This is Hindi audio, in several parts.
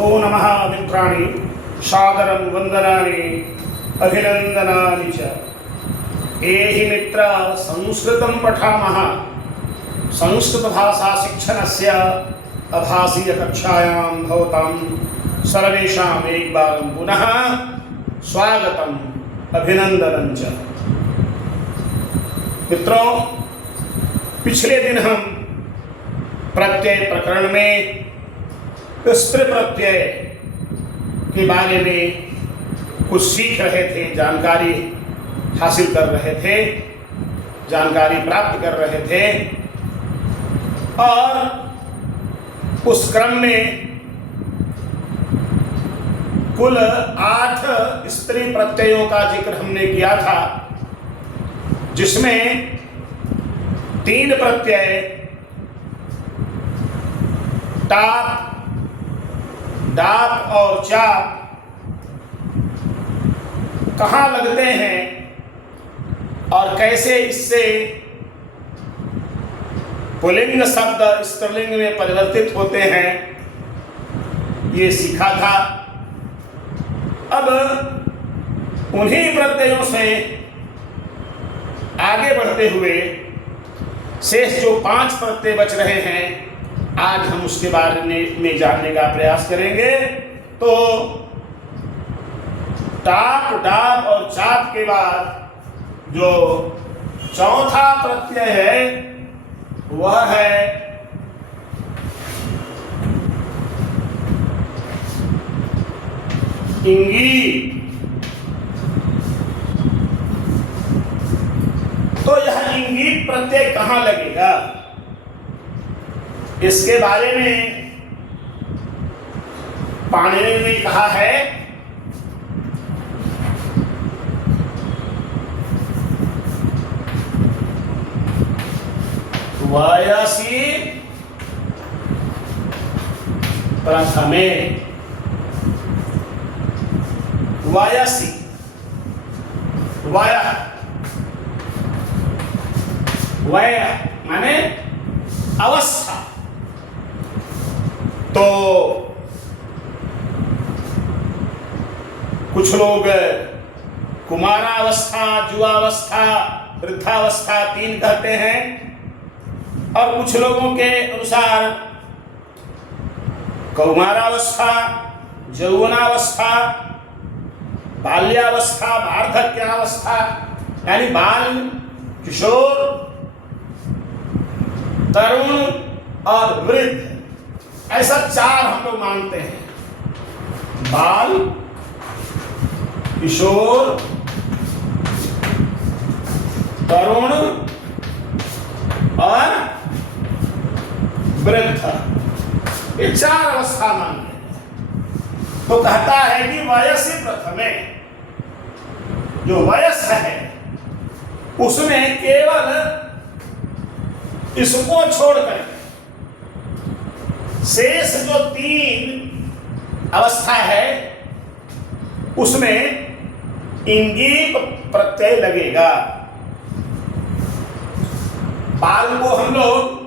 नमो नमः मित्राणि सादरं वन्दनानि अभिनन्दनानि च। एहि मित्र संस्कृतं पठामः। संस्कृतभाषा शिक्षणस्य आभासीयकक्षायां भवतां सर्वेषाम् एकवारं पुनः स्वागतम् अभिनन्दनं च। मित्रों, पिछले दिन हम प्रत्यय प्रकरण में स्त्री प्रत्यय के बारे में कुछ सीख रहे थे, जानकारी हासिल कर रहे थे, जानकारी प्राप्त कर रहे थे। और उस क्रम में कुल 8 स्त्री प्रत्ययों का जिक्र हमने किया था, जिसमें 3 प्रत्यय टाप, डाप और चाप कहाँ लगते हैं और कैसे इससे पुल्लिंग शब्द स्त्रीलिंग में परिवर्तित होते हैं, ये सीखा था। अब उन्हीं प्रत्ययों से आगे बढ़ते हुए शेष जो 5 प्रत्यय बच रहे हैं, आज हम उसके बारे में जानने का प्रयास करेंगे। तो टाप, डाप और चाप के बाद जो चौथा प्रत्यय है वह है इंगी। तो यह इंगीत प्रत्यय कहाँ लगेगा, इसके बारे में पाणिनि ने कहा है वयसि प्रथमे। वयसि, वय वय माने अवस्था। तो कुछ लोग कुमारावस्था, युवावस्था, वृद्धावस्था 3 कहते हैं, और कुछ लोगों के अनुसार कौमारावस्था, यौवनावस्था, बाल्यावस्था, वार्धक्यावस्था यानी बाल, किशोर, तरुण और वृद्ध, ऐसा 4 हम लोग मानते हैं। बाल, किशोर, तरुण और वृद्ध, ये 4 अवस्था मानते हैं। तो कहता है कि वयसि प्रथमे, जो वयस है उसमें केवल इसको छोड़कर शेष जो 3 अवस्था है उसमें इंगीप प्रत्यय लगेगा। बाल को हम लोग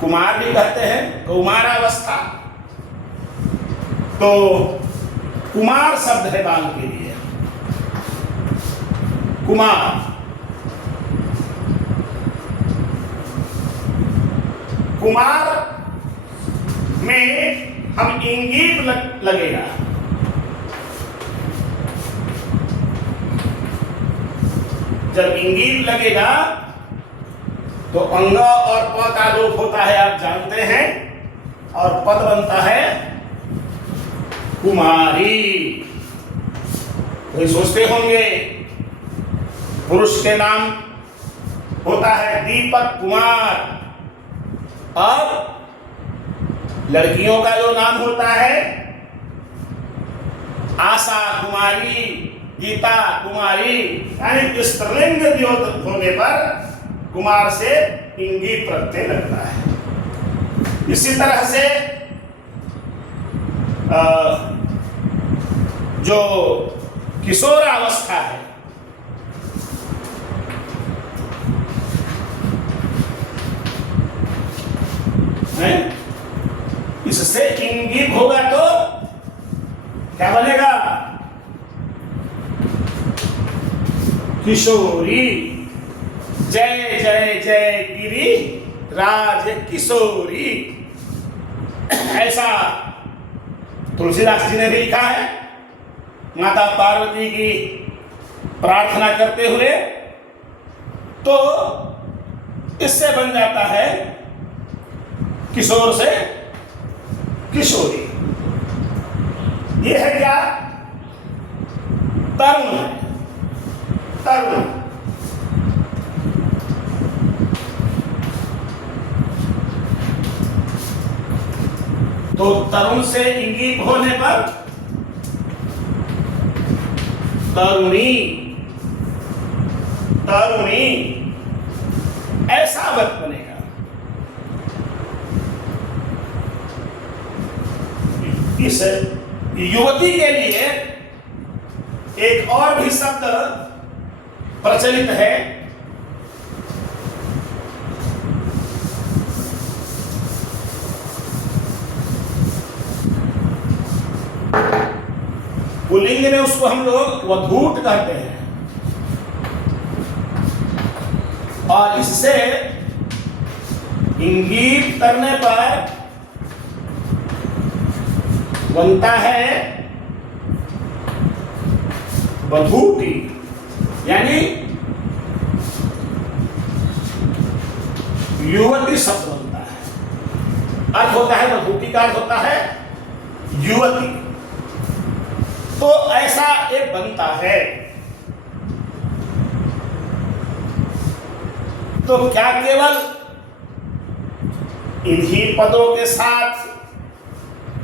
कुमार भी कहते हैं, कौमारावस्था। तो कुमार शब्द है बाल के लिए, कुमार। कुमार में हम इंगीप लगेगा। जब इंगीप लगेगा तो अंग और प का लोप होता है, आप जानते हैं, और पद बनता है कुमारी। कोई सोचते होंगे पुरुष के नाम होता है दीपक कुमार, अब लड़कियों का जो नाम होता है आशा कुमारी, गीता कुमारी, यानी स्त्रीलिंग द्योतक होने पर कुमार से इंगी प्रत्यय लगता है। इसी तरह से जो किशोरावस्था है, इससे इंगी किशोरी, जय जय जय गिरी राज किशोरी, ऐसा तुलसीदास जी ने भी लिखा है माता पार्वती की प्रार्थना करते हुए। तो इससे बन जाता है किशोर से किशोरी। यह है क्या? तरुण है, तरुण। तो तरुण से इंगित होने पर तरुणी, तरुणी, ऐसा वक्त बनेगा। इस युवती के लिए एक और भी शब्द प्रचलित है, पुल्लिंग में उसको हम लोग वधूट कहते हैं। और इससे इंगित करने पर बनता है वधूटी, यानी युवती शब्द बनता है। अर्थ होता है वधूटी का अर्थ होता है युवती। तो ऐसा एक बनता है। तो क्या केवल इन्हीं पदों के साथ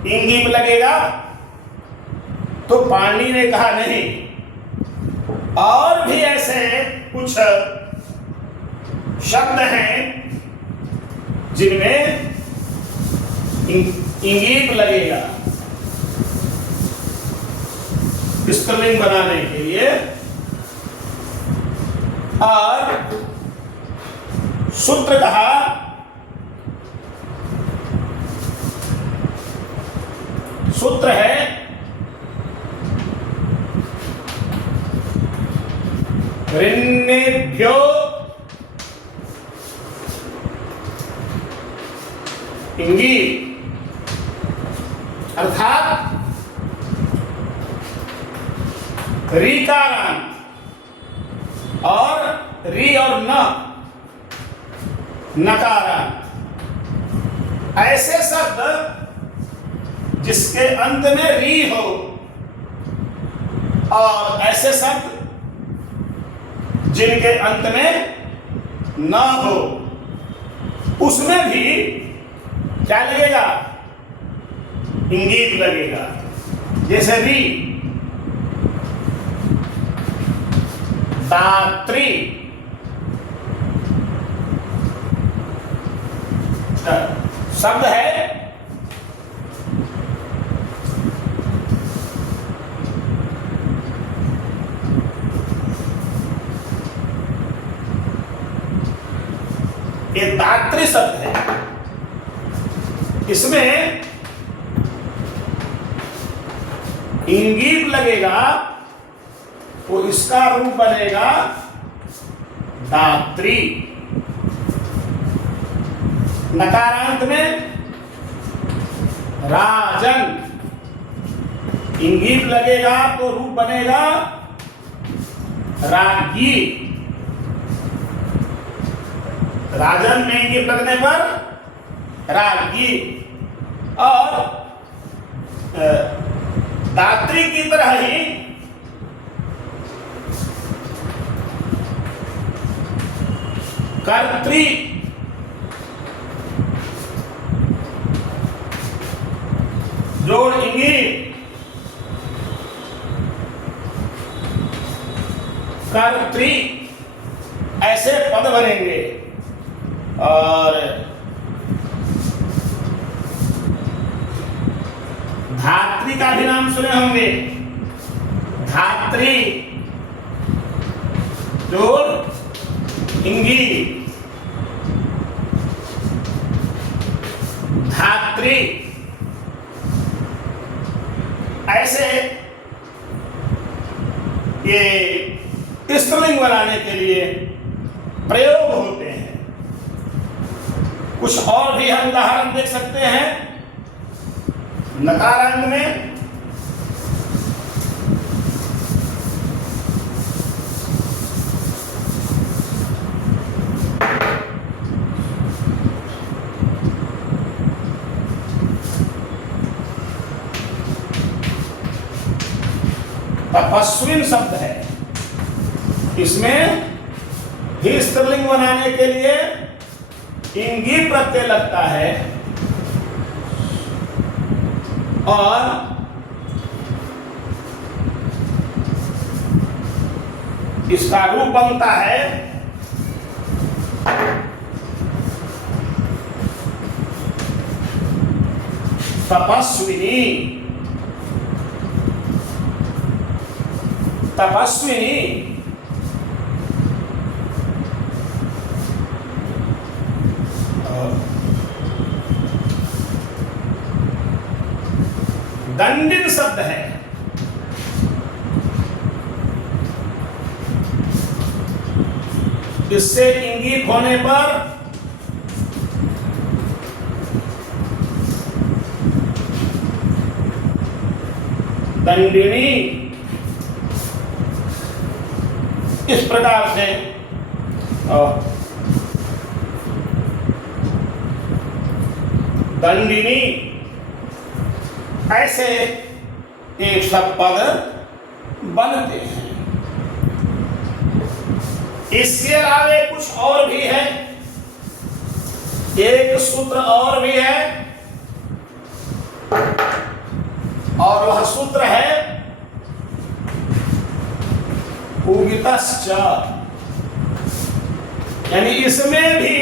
इंगित लगेगा? तो पाणिनि ने कहा नहीं, और भी ऐसे कुछ शब्द हैं जिनमें इंगित लगेगा स्त्रीलिंग बनाने के लिए। और सूत्र कहा सूत्र है ऋन्नेभ्यो इंगित, अर्थात रीकारांत और री और न नकारांत, ऐसे शब्द जिसके अंत में री हो और ऐसे शब्द जिनके अंत में न हो, उसमें भी क्या लगेगा? इंगित लगेगा। जैसे री, दात्री, शब्द है ये दात्री शब्द है। इसमें इंगित लगेगा तो इसका रूप बनेगा दात्री। नकारांत में राजन, इंगित लगेगा तो रूप बनेगा रागी। राजन में इंगित लगने पर रागी। और दात्री की तरह ही कर्त्री, जोड़ इंगित, कर्त्री, ऐसे पद बनेंगे। और धात्री का भी नाम सुने होंगे। धात्री, जोड़ इंगित, धात्री, ऐसे ये इस स्त्रीलिंग बनाने के लिए प्रयोग होते हैं। कुछ और भी हम उदाहरण देख सकते हैं नकारांत में। तपस्विन शब्द है, इसमें भी स्त्रीलिंग बनाने के लिए इंगी प्रत्यय लगता है और इसका रूप बनता है तपस्विनी। तपस्विनी दंडिन शब्द है, इससे इंगित होने पर दंडिनी इस प्रकार से दंडिनी ऐसे एक सब पद बनते हैं। इसके अलावे कुछ और भी है, एक सूत्र और भी है और वह सूत्र है उगितश्च, यानी इसमें भी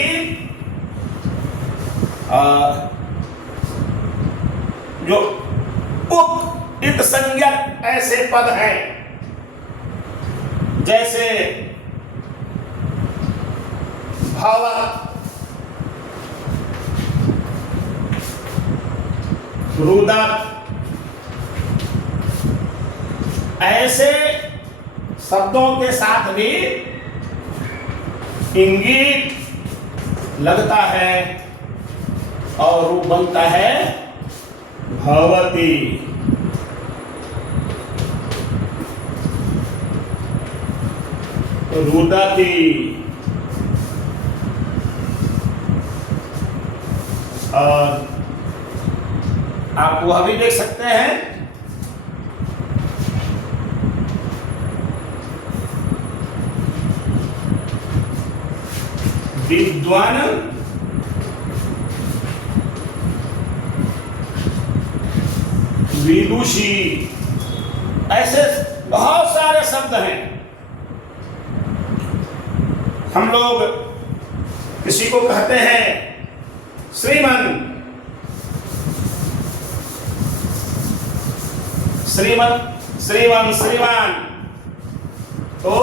जो उप इत संज्ञक ऐसे पद हैं, जैसे भाव, रुदक, ऐसे शब्दों के साथ भी इंगित लगता है और रूप बनता है भवती। रुदती और आप वह भी देख सकते हैं विद्वान, विदुषी, ऐसे बहुत सारे शब्द हैं। हम लोग किसी को कहते हैं श्रीमन, श्रीमन, श्रीमन, श्रीमान, तो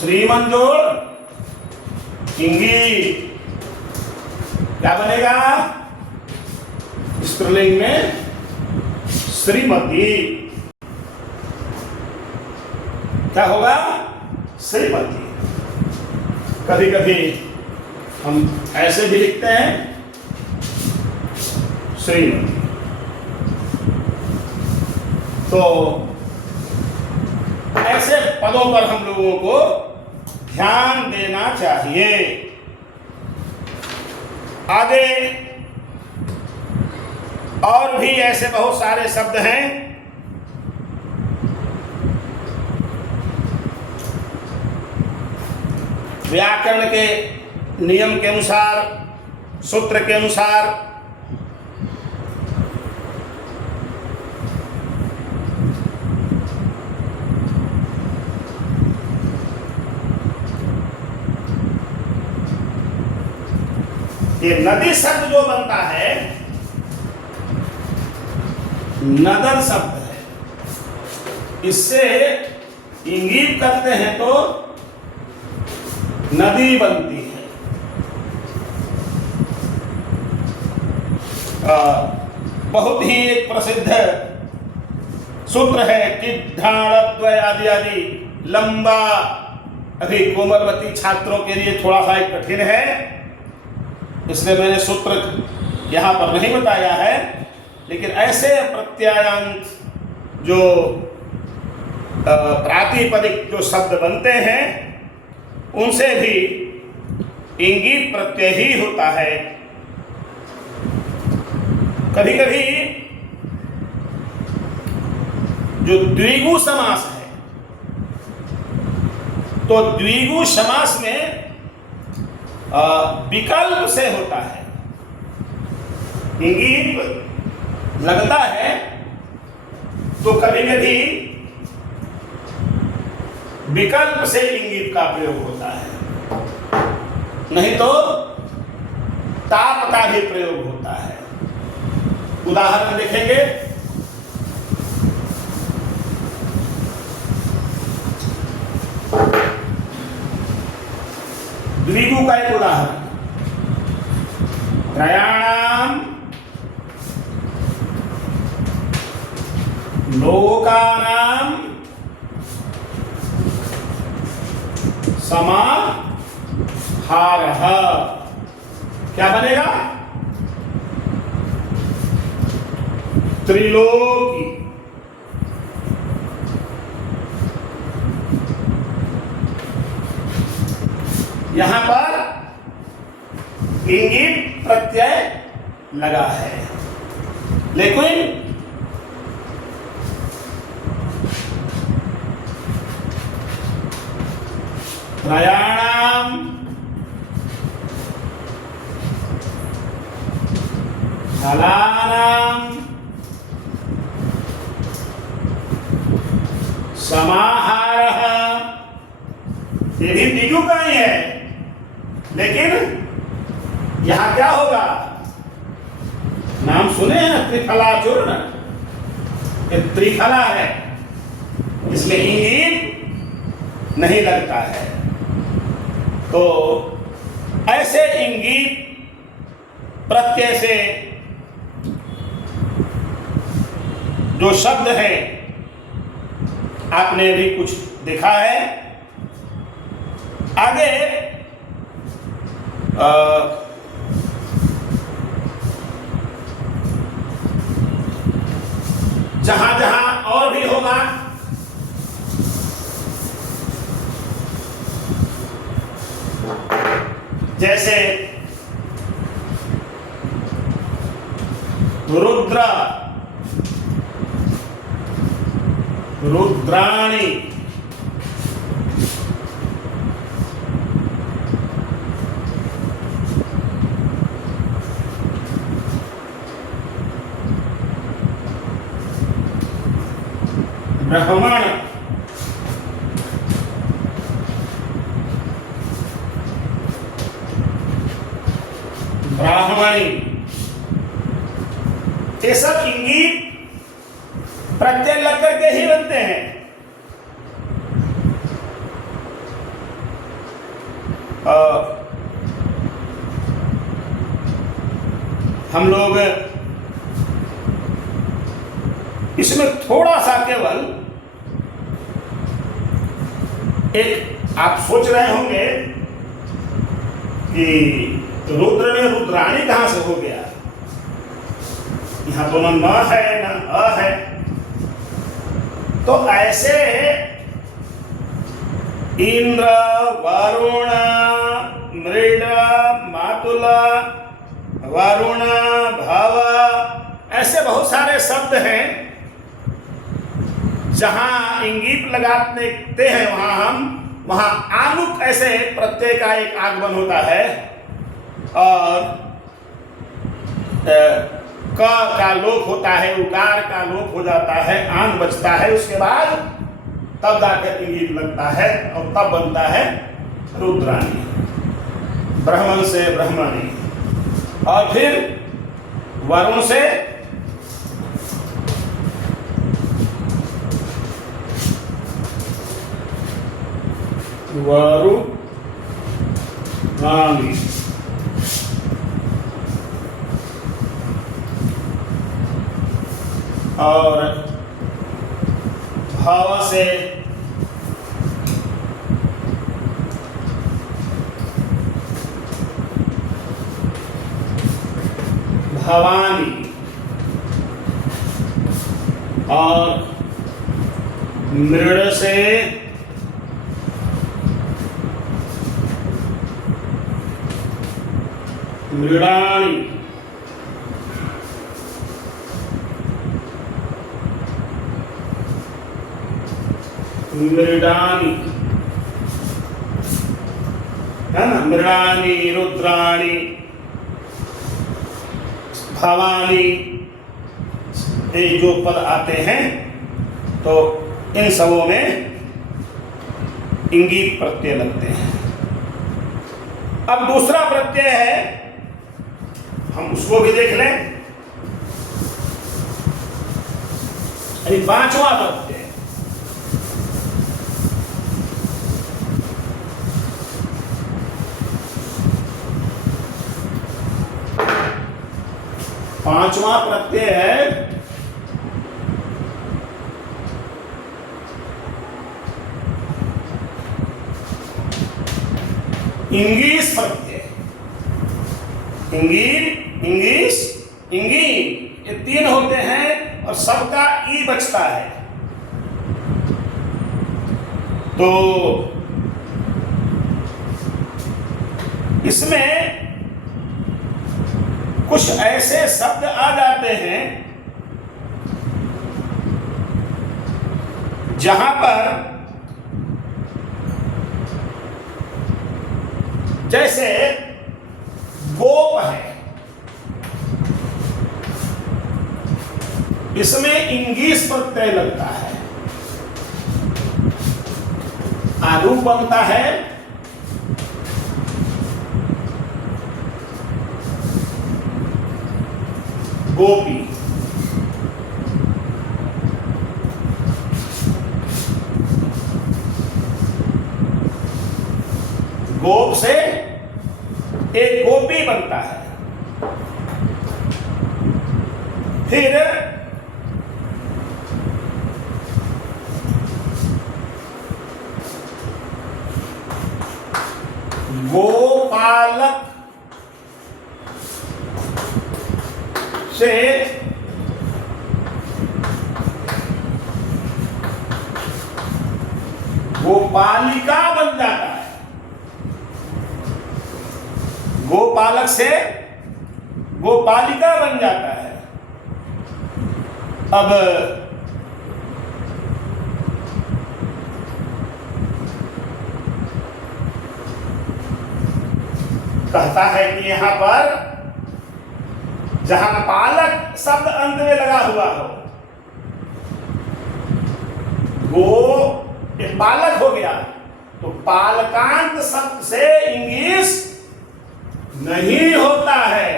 श्रीमन जोड़ इंगी क्या बनेगा? स्त्रीलिंग में श्रीमती क्या होगा? श्रीमती। कभी कभी हम ऐसे भी लिखते हैं श्रीमती। तो ऐसे पदों पर हम लोगों को ध्यान देना चाहिए। आगे और भी ऐसे बहुत सारे शब्द हैं व्याकरण के नियम के अनुसार, सूत्र के अनुसार ये नदी शब्द जो बनता है नदन शब्द है, इससे इंगित करते हैं तो नदी बनती है। बहुत ही एक प्रसिद्ध सूत्र है किड्ढाणद्वय आदि आदि लंबा, अभी कोमलवती छात्रों के लिए थोड़ा सा कठिन है, इसलिए मैंने सूत्र यहाँ पर नहीं बताया है। लेकिन ऐसे प्रत्ययांत जो प्रातिपदिक जो शब्द बनते हैं उनसे भी इंगित प्रत्यय ही होता है। कभी कभी जो द्विगु समास है, तो द्विगु समास में विकल्प से होता है, इंगित लगता है, तो कभी कभी विकल्प से इंगित का प्रयोग होता है, नहीं तो ताप का भी प्रयोग होता है। उदाहरण देखेंगे, द्विगु का एक उदाहरण, त्रयाणाम लोकानाम समाहारः, क्या बनेगा? त्रिलोकी। यहां पर इंगित प्रत्यय लगा है, लेकिन त्रयाणाम फलानाम समाहारः, ये भी द्विगु का ही है, लेकिन यहां क्या होगा? नाम सुने हैं त्रिफलाचूर्ण, ये त्रिफला है, इसलिए इंगित नहीं लगता है। तो ऐसे इंगित प्रत्यय से जो शब्द है आपने भी कुछ देखा है। आगे जहां जहां और भी होगा, जैसे रुद्र, रुद्राणी, ब्राह्मण, ब्राह्मणी, ये सब इंगित प्रत्यय लग करके ही बनते हैं। हम लोग इसमें थोड़ा सा केवल एक आप सोच रहे होंगे कि रुद्र में रुद्राणी कहां से हो गया? यहां तो न है न अ है। तो ऐसे इंद्र, वरुण, मृड, मातुल, वरुण, भव, ऐसे बहुत सारे शब्द हैं जहां इंगित लगाते हैं, वहां आनुक ऐसे प्रत्यय का एक आगमन होता है और क का लोप होता है, उकार का लोप हो जाता है, आन बचता है, उसके बाद तब जाकर इंगित लगता है और तब बनता है रुद्राणी, ब्राह्मण से ब्रह्मणी, और फिर वरुण से वरुणानी, और भव से भवानी और मृड से मृडानी। मृडानी है ना, मृडानी, रुद्राणी, भवानी, ये जो पद आते हैं तो इन सबों में इंगीत प्रत्यय लगते हैं। अब दूसरा प्रत्यय है, हम उसको भी देख लें। अरे पांचवा प्रत्यय, पांचवा प्रत्यय है इंगीस प्रत्यय। इंगीत, इंगीस, इंगीत, ये तीन होते हैं और सबका ई बचता है। तो इसमें कुछ ऐसे शब्द आ जाते हैं जहां पर जैसे गोप है, इसमें इंगीस प्रत्यय लगता है, आरूप बनता है गोपी। गोप से एक गोपी बनता है। फिर गोपालक से गोपालिका बन जाता है। गोपालक से गोपालिका बन जाता है। अब कहता है कि यहां पर जहां पालक शब्द अंत में लगा हुआ हो, गो ये पालक हो गया, तो पालकांत शब्द से इंग्लिश नहीं होता है।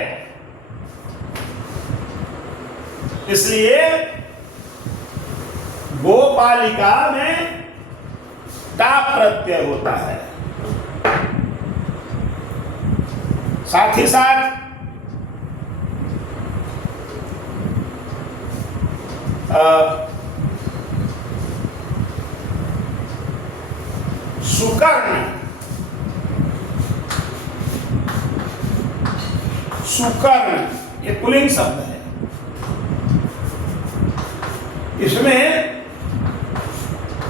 इसलिए गोपालिका में टा प्रत्यय होता है। साथ ही साथ सुकर्ण, सुकर्ण ये पुल्लिंग शब्द है। इसमें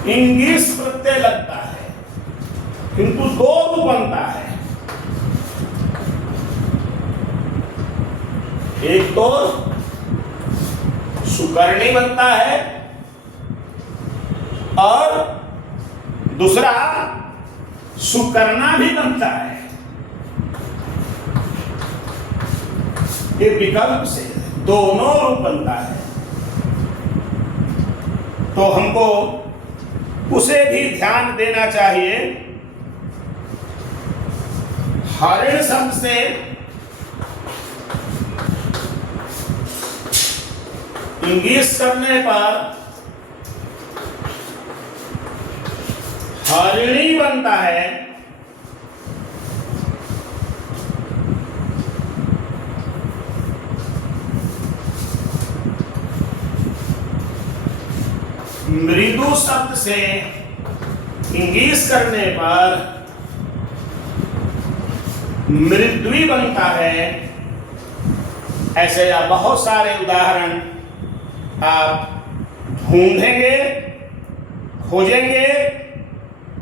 इंग्लिश प्रत्यय लगता है, किंतु दो रूप बनता है। एक तो सुकर्णी बनता है और दूसरा सुकर्णा भी बनता है। ये विकल्प से दोनों रूप बनता है। तो हमको उसे भी ध्यान देना चाहिए। हरिण शब्द से इंग्लिश करने पर हरिणी बनता है, मृदु शब्द से इंगित करने पर मृद्वी बनता है। ऐसे या बहुत सारे उदाहरण आप ढूंढेंगे, खोजेंगे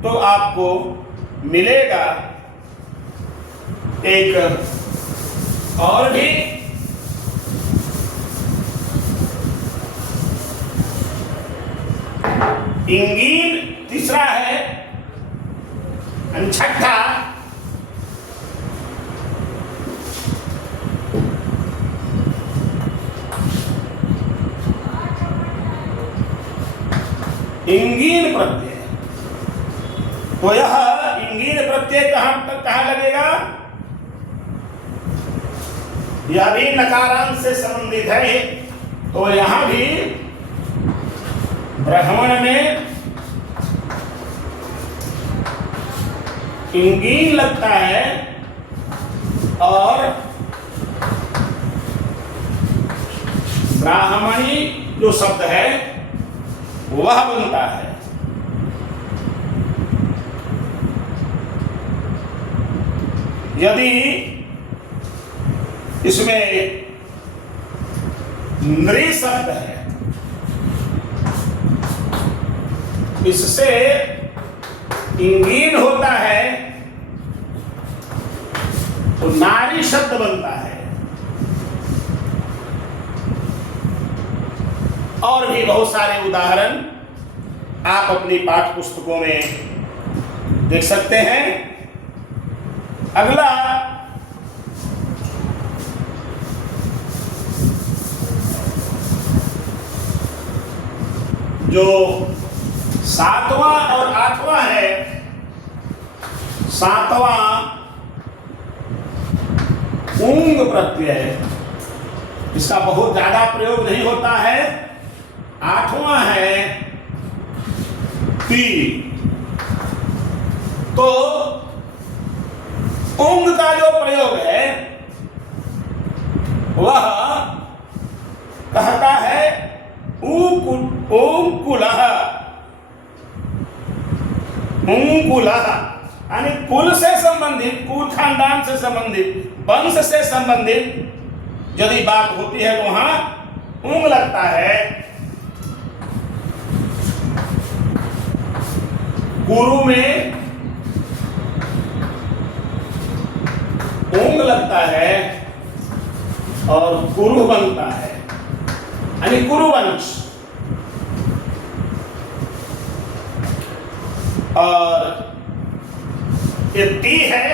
तो आपको मिलेगा। एक और भी इंगीन तीसरा है, छठा इंगीन प्रत्यय। तो यह इंगीन प्रत्यय कहां लगेगा? यह भी नकारांत से संबंधित है। तो यहां भी ब्राह्मण में इंगीन लगता है और ब्राह्मणी जो शब्द है वह बनता है। यदि इसमें नृ शब्द है, इससे इंगीन होता है तो नारी शब्द बनता है। और भी बहुत सारे उदाहरण आप अपनी पाठ्य पुस्तकों में देख सकते हैं। अगला जो सातवां और आठवां है, सातवां ऊंग प्रत्यय, इसका बहुत ज्यादा प्रयोग नहीं होता है। आठवां है ती। तो ऊंग का जो प्रयोग है वह कहता है ऊंकुलः, ऊंकुलः यानी कुल से संबंधित, कुल खानदान से संबंधित, वंश से संबंधित यदि बात होती है तो वहां ऊंग लगता है। गुरु में ऊंग लगता है और गुरु बनता है, यानी गुरुवंश। और ये ती है,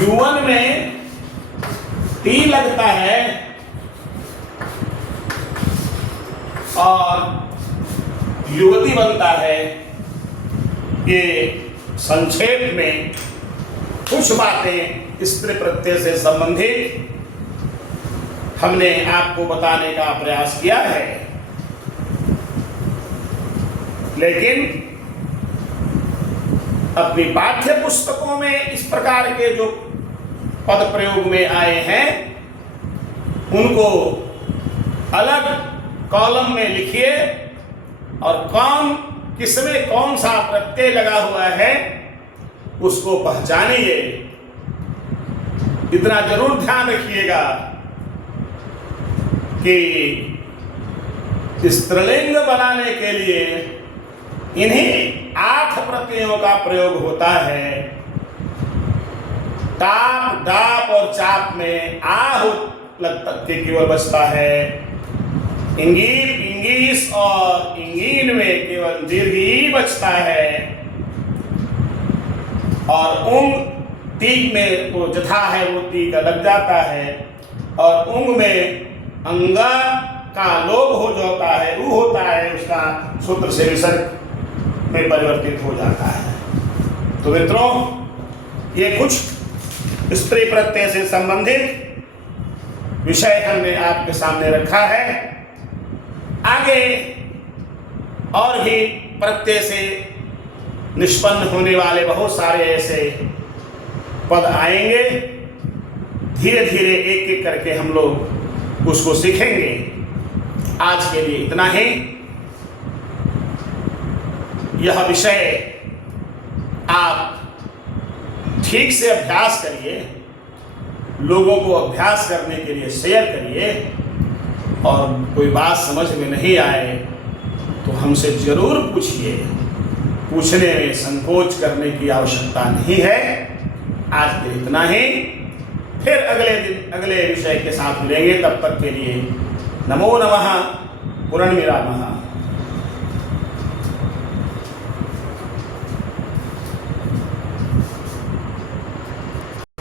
युवन में ती लगता है और युवती बनता है। ये संक्षेप में कुछ बातें स्त्री प्रत्यय से संबंधित हमने आपको बताने का प्रयास किया है। लेकिन अपनी पाठ्य पुस्तकों में इस प्रकार के जो पद प्रयोग में आए हैं उनको अलग कॉलम में लिखिए और किसमें कौन सा प्रत्यय लगा हुआ है उसको पहचानिए। इतना जरूर ध्यान रखिएगा कि स्त्रीलिंग बनाने के लिए इन्हीं 8 प्रत्ययों का प्रयोग होता है। टाप, डाप और चाप में आ लगता के केवल बचता है। इंगीर, इंगीस और इंगीन में केवल दीर्घ ही बचता है। और उंग तीक में वो जथा है वो तीक लग जाता है और उंग में अंगा का लोभ हो जाता है, रू होता है, उसका सूत्र से विसर्ग में परिवर्तित हो जाता है। तो मित्रों, ये कुछ स्त्री प्रत्यय से संबंधित विषय हमने आपके सामने रखा है। आगे और भी प्रत्यय से निष्पन्न होने वाले बहुत सारे ऐसे पद आएंगे। धीरे धीरे एक एक करके हम लोग उसको सीखेंगे। आज के लिए इतना ही। यह विषय आप ठीक से अभ्यास करिए, लोगों को अभ्यास करने के लिए शेयर करिए, और कोई बात समझ में नहीं आए तो हमसे जरूर पूछिए। पूछने में संकोच करने की आवश्यकता नहीं है। आज के इतना ही, फिर अगले दिन अगले विषय के साथ मिलेंगे। तब तक के लिए नमो नमः। पूर्णमिरामः।